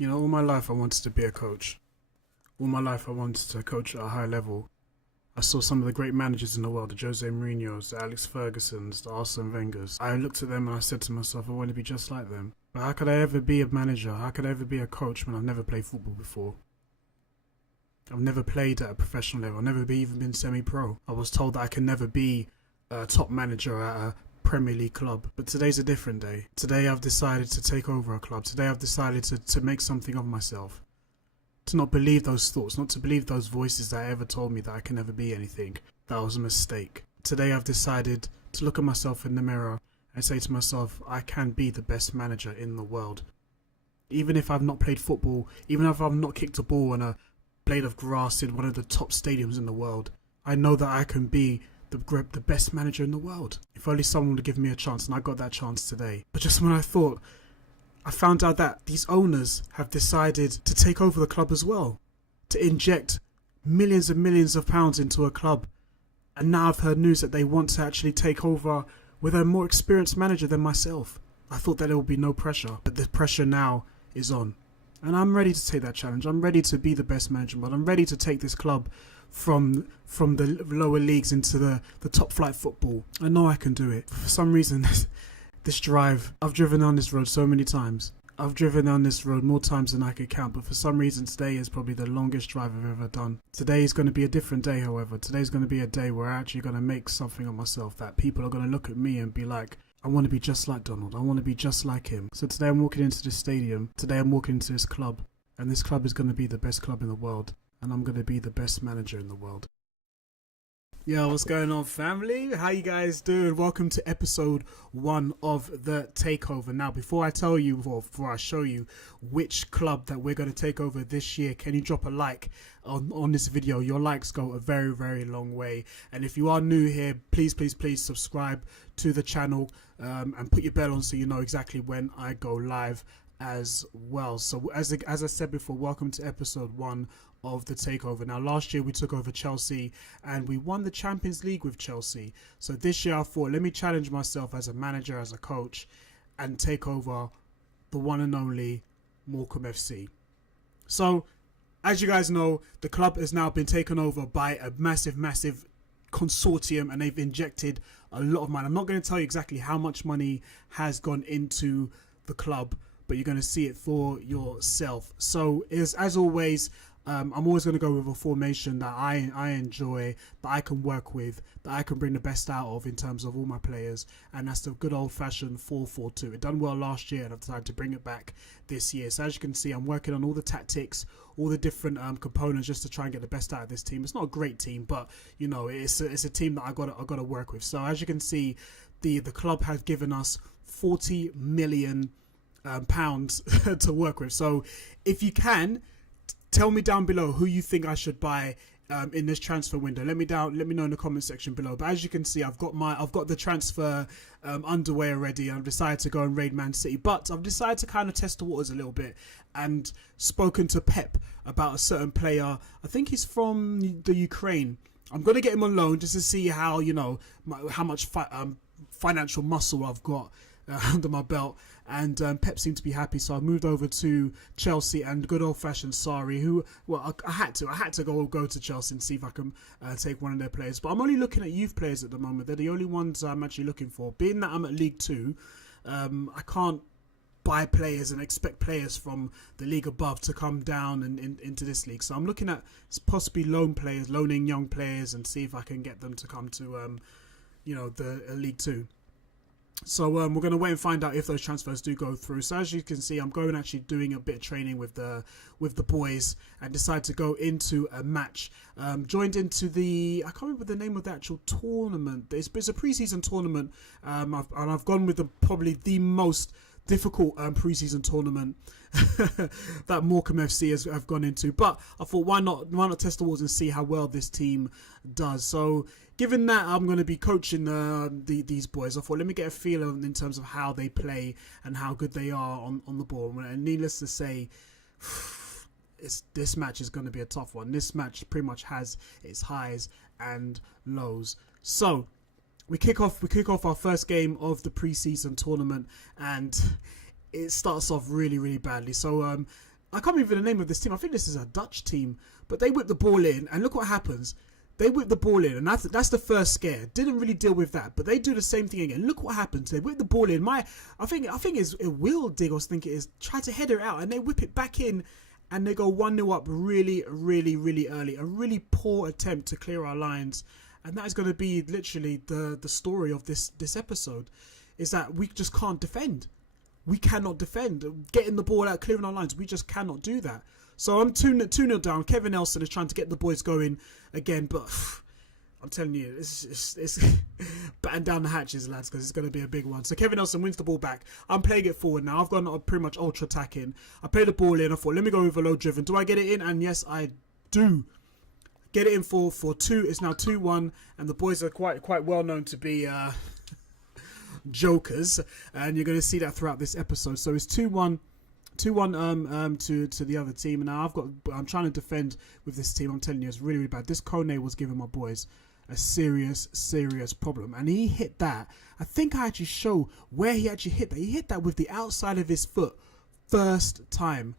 You know, all my life I wanted to be a coach. All my life I wanted to coach at a high level. I saw some of the great managers in the world, the Jose Mourinho's, the Alex Ferguson's, the Arsene Wenger's. I looked at them and I said to myself, I want to be just like them. But how could I ever be a manager? How could I ever be a coach when I've never played football before? I've never played at a professional level. I've never even been semi-pro. I was told that I can never be a top manager at a Premier League club. But today's a different day. Today I've decided to take over a club. Today I've decided to make something of myself. To not believe those thoughts, not to believe those voices that ever told me that I can never be anything. That was a mistake. Today I've decided to look at myself in the mirror and say to myself, I can be the best manager in the world. Even if I've not played football, even if I've not kicked a ball on a blade of grass in one of the top stadiums in the world, I know that I can be the best manager in the world. If only someone would give me a chance, and I got that chance today. But just when I thought, I found out that these owners have decided to take over the club as well, to inject millions and millions of pounds into a club. And now I've heard news that they want to actually take over with a more experienced manager than myself. I thought that there would be no pressure, but the pressure now is on. And I'm ready to take that challenge. I'm ready to be the best manager, but I'm ready to take this club from the lower leagues into the top flight football. I know I can do it. For some reason, this drive, I've driven down this road so many times. I've driven down this road more times than I could count, but for some reason today is probably the longest drive I've ever done. Today is going to be a different day, however. Today's going to be a day where I'm actually going to make something of myself, that people are going to look at me and be like, I want to be just like Donald. I want to be just like him. So today I'm walking into this stadium. Today I'm walking into this club. And this club is going to be the best club in the world. And I'm going to be the best manager in the world. Yo, what's going on, family? How you guys doing? Welcome to episode 1 of The Takeover. Now, before I tell you, or before I show you which club that we're going to take over this year, can you drop a like on this video? Your likes go a very, very long way. And if you are new here, please subscribe to the channel and put your bell on so you know exactly when I go live as well. So as I said before, welcome to episode 1 of The Takeover. Now, last year we took over Chelsea and we won the Champions League with Chelsea. So this year I thought, let me challenge myself as a manager, as a coach, and take over the one and only Morecambe FC. So as you guys know, the club has now been taken over by a massive consortium, and they've injected a lot of money. I'm not going to tell you exactly how much money has gone into the club, but you're going to see it for yourself. So as always, I'm always going to go with a formation that I enjoy, that I can work with, that I can bring the best out of in terms of all my players, and that's the good old-fashioned 4-4-2. It done well last year, and I've decided to bring it back this year. So as you can see, I'm working on all the tactics, all the different components, just to try and get the best out of this team. It's not a great team, but you know, it's a team that I got to work with. So as you can see, the club has given us 40 million pounds to work with. So if you can, tell me down below who you think I should buy in this transfer window. Let me know in the comment section below. But as you can see, I've got the transfer underway already. I've decided to go and raid Man City, but I've decided to kind of test the waters a little bit and spoken to Pep about a certain player. I think he's from the Ukraine. I'm gonna get him on loan just to see how, you know, how much financial muscle I've got under my belt, and Pep seemed to be happy, so I moved over to Chelsea and good old-fashioned Sarri, who, well, I had to go to Chelsea and see if I can take one of their players, but I'm only looking at youth players at the moment. They're the only ones I'm actually looking for. Being that I'm at League 2, I can't buy players and expect players from the league above to come down and into this league, so I'm looking at possibly loaning young players and see if I can get them to come to you know, the League 2. So we're going to wait and find out if those transfers do go through. So as you can see, I'm going actually doing a bit of training with the boys, and decided to go into a match. Joined into the, I can't remember the name of the actual tournament. It's a pre-season tournament, I've gone with probably the most difficult pre-season tournament that Morecambe FC have gone into. But I thought, why not test the waters and see how well this team does. So given that I'm going to be coaching these boys, I thought, let me get a feel in terms of how they play and how good they are on the ball. And needless to say, this match is going to be a tough one. This match pretty much has its highs and lows. So we kick off our first game of the pre-season tournament, and it starts off really badly. So I can't remember the name of this team. I think this is a Dutch team, but they whip the ball in, and look what happens. They whip the ball in, and that's the first scare. Didn't really deal with that, but they do the same thing again. Look what happens. They whip the ball in. I think it's Will Diggles think it is. Try to header it out, and they whip it back in, and they go 1-0 up really, really, really early. A really poor attempt to clear our lines, and that is going to be literally the story of this episode, is that we just can't defend. We cannot defend. Getting the ball out, clearing our lines, we just cannot do that. So I'm 2-0 down. Kevin Nelson is trying to get the boys going again, but I'm telling you, it's batten down the hatches, lads, because it's going to be a big one. So Kevin Nelson wins the ball back. I'm playing it forward now. I've gone pretty much ultra attacking. I play the ball in. I thought, let me go with a low driven. Do I get it in? And yes, I do. Get it in for 2. It's now 2-1, and the boys are quite well known to be jokers, and you're going to see that throughout this episode. So it's 2-1 to the other team, and now I'm trying to defend with this team. I'm telling you, it's really, really bad. This Kone was giving my boys a serious problem, and he hit that. I think I actually show where he actually hit that. He hit that with the outside of his foot first time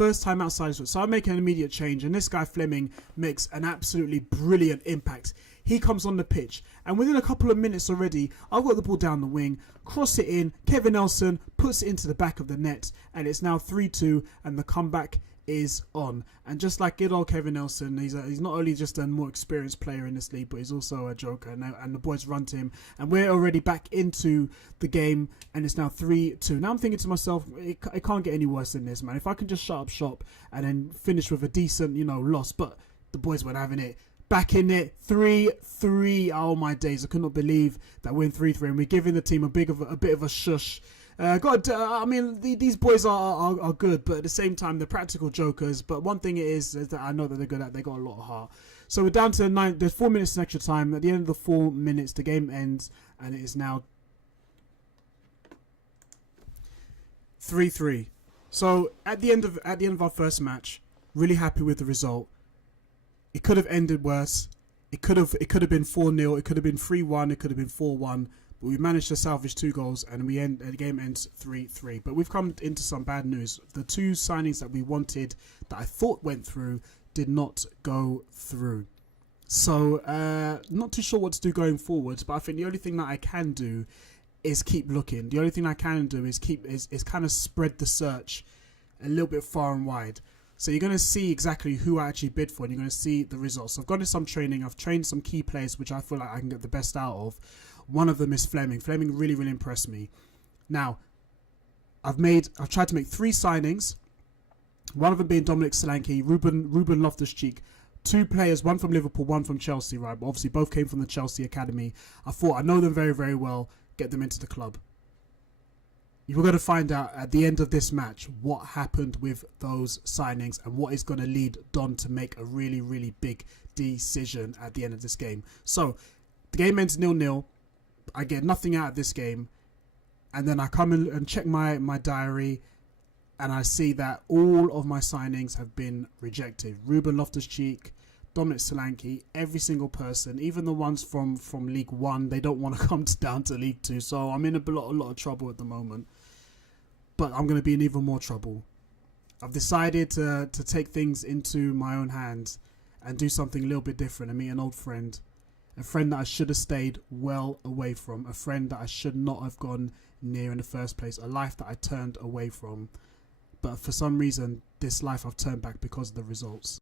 outside his foot. So I make an immediate change, and this guy Fleming makes an absolutely brilliant impact. He comes on the pitch, and within a couple of minutes already, I've got the ball down the wing, cross it in, Kevin Nelson puts it into the back of the net, and it's now 3-2, and the comeback is on. And just like good old Kevin Nelson, he's not only just a more experienced player in this league, but he's also a joker, and the boys run to him, and we're already back into the game, and it's now 3-2. Now I'm thinking to myself, it can't get any worse than this, man. If I can just shut up shop and then finish with a decent, loss, but the boys weren't having it. Back in it, 3-3. Oh my days! I could not believe that we're in 3-3, and we're giving the team a bit of a shush. I mean, these boys are good, but at the same time, they're practical jokers. But one thing it is that I know that they're good at. They got a lot of heart. So we're down to 9. There's 4 minutes in extra time. At the end of the 4 minutes, the game ends, and it is now 3-3. So at the end of our first match, really happy with the result. It could have ended worse. It could have been 4-0. It could have been 3-1. It could have been 4-1. But we managed to salvage 2 goals, and the game ends 3-3. But we've come into some bad news. The 2 signings that we wanted, that I thought went through, did not go through. So not too sure what to do going forward. But I think the only thing that I can do is keep looking. The only thing I can do is kind of spread the search a little bit far and wide. So you're going to see exactly who I actually bid for, and you're going to see the results. So I've gone to some training. I've trained some key players, which I feel like I can get the best out of. One of them is Fleming. Fleming really, really impressed me. Now, I've tried to make 3 signings. One of them being Dominic Solanke, Ruben Loftus-Cheek. 2 players, one from Liverpool, one from Chelsea, right? But obviously both came from the Chelsea academy. I thought I know them very, very well. Get them into the club. You're going to find out at the end of this match what happened with those signings and what is going to lead Don to make a really, really big decision at the end of this game. So the game ends 0-0. I get nothing out of this game. And then I come in and check my diary, and I see that all of my signings have been rejected. Ruben Loftus-Cheek, Dominic Solanke, every single person, even the ones from League 1, they don't want to come down to League 2. So I'm in a lot of trouble at the moment. But I'm going to be in even more trouble. I've decided to take things into my own hands and do something a little bit different and meet an old friend. A friend that I should have stayed well away from. A friend that I should not have gone near in the first place. A life that I turned away from. But for some reason, this life I've turned back because of the results.